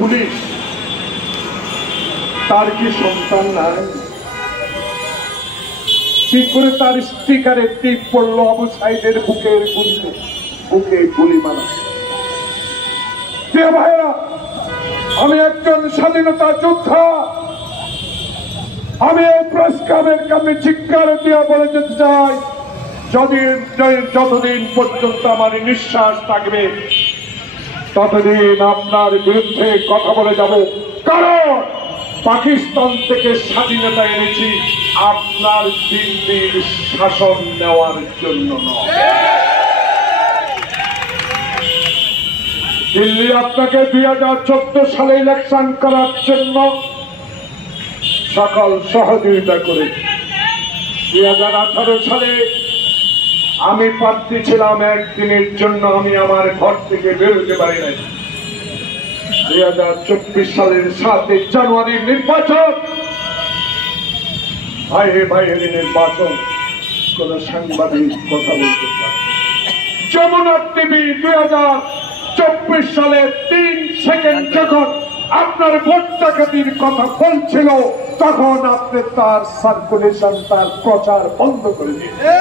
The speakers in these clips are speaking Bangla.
পুলিশ তার কি সন্তান নাই? কি করে তার স্টিকারে টিপ পড়লো আবু সাইদের বুকের গুলিতে, বুকে গুলি মারা? প্রিয় ভাইরা, আমি একজন স্বাধীনতা যোদ্ধা। আমি এই প্রেস ক্লাবের কাছে চিৎকার দিয়ে বলে যেতে চাই, যতদিন পর্যন্ত আমার নিঃশ্বাস থাকবে ততদিন আপনার বিরুদ্ধে কথা বলে যাব। কারণ পাকিস্তান থেকে স্বাধীনতা এনেছি আপনার দিল্লির শাসন নেওয়ার জন্য নয়। দিল্লি আপনাকে 2014 সালে ইলেকশন করার জন্য সকল সহযোগিতা করে। 2018 সালে আমি প্রার্থী ছিলাম, একদিনের জন্য আমি আমার ঘর থেকে বেরোতে পারি নাই। 2024 সালের 7 জানুয়ারির নির্বাচন, ভাইয়ের নির্বাচন, কোন সাংবাদিক কথা বলতে পারে? যমুনা টিভি 2024 সালে 3 সেকেন্ড যখন আপনার ভোট ডাকাতির কথা বলছিল, তখন আপনি তার সার্কুলেশন, তার প্রচার বন্ধ করে দিয়েছেন।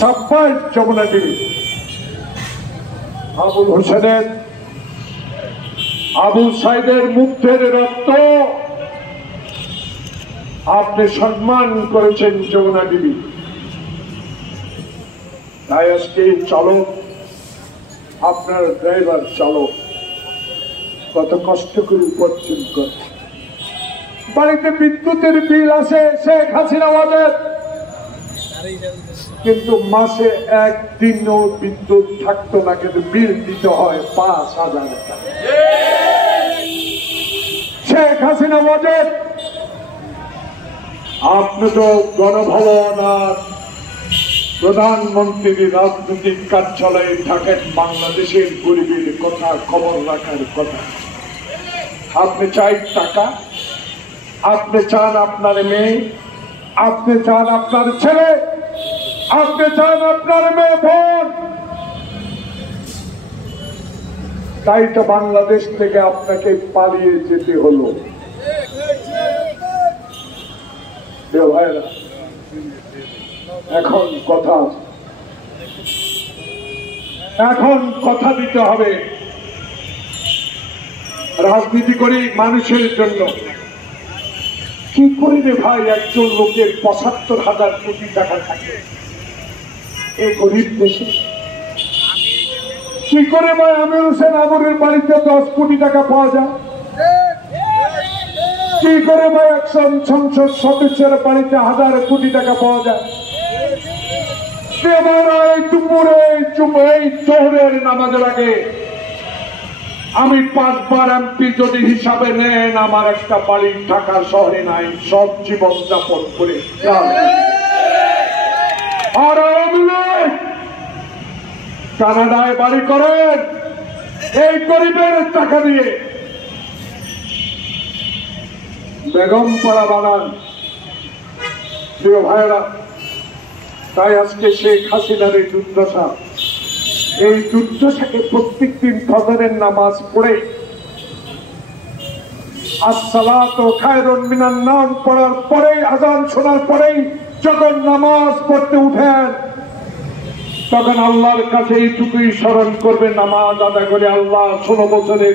26 যমুনা টিভি আবুল হোসেনের, আবু সাইদের মুগ্ধের রক্ত আপনি সম্মান করেছেন যমুনা টিভি। তাই আজকে চালক, আপনার ড্রাইভার চালক কত কষ্ট করে উপার্জন করে। বাড়িতে বিদ্যুতের বিল আসে শেখ হাসিনা ওয়াজেদ, কিন্তু মাসে একদিনও বিদ্যুৎ থাকতো না, কিন্তু বিল দিতে হয় 5,000 টাকা। শেখ হাসিনা ওয়াজেদ, আপনি তো গণভবন আর প্রধানমন্ত্রীর রাজনৈতিক কার্যালয়ে থাকেন, বাংলাদেশের গরিবের কথা খবর রাখার কথা। আপনি চাই টাকা, আপনি চান আপনার মেয়ে, আপনি চান আপনার ছেলে, আপনি চান আপনার মেয়ে বোন। তাই তো বাংলাদেশ থেকে আপনাকে পালিয়ে যেতে হলো। ভাইরা, এখন কথা দিতে হবে। রাজনীতি করি মানুষের জন্য। কি করে রে ভাই একজন লোকের 75,000 কোটি টাকা থাকে এই গরিব দেশে? কি করে ভাই আমির হোসেন আবুরের বাড়িতে 10 কোটি টাকা পাওয়া যায়? কি করে ভাই একজন সংসদ সদস্যের বাড়িতে 1000 কোটি টাকা পাওয়া যায়? এই দুপুরে এই জোহরের নামাজের আগে আমি 5 বার এমপি যদি হিসাবে নেন, আমার একটা বাড়ি ঢাকা শহরে নাই, সব জীবন যাপন করে। আর কানাডায় বাড়ি করেন এই গরিবের টাকা দিয়ে, বেগম পাড়া বানান। প্রিয় ভাইরা, তাই আজকে শেখ হাসিনার এই দুর্দশা, এই দুর্দশাকে প্রত্যেক দিন ফজরের নামাজ পড়ে আসসালাতু খায়রুম মিনান নাওম পড়ার পরেই, আযান শোনার পরেই যখন নামাজ পড়তে উঠেন, তখন আল্লাহর কাছে এইটুকুই স্মরণ করবে, নামাজ আদায় করে আল্লাহ 16 বছরের